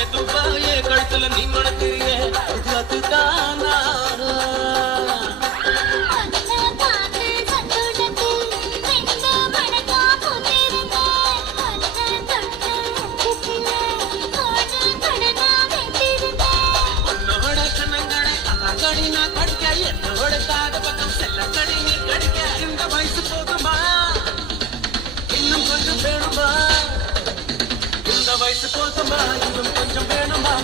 மெதுவா என் கழுத்துல நீ மணக்கிறியே அதுதானா உன்னோட கண்ணங்களை அலங்கடி நான் கடிக்க என்னோட காது பக்கம் செல்ல கடி நீ கடிக்க இந்த வயசு போதுமா இன்னும் கொஞ்சம் வேணுமா இந்த வயசு போதுமா இன்னும் கொஞ்சம் வேணுமா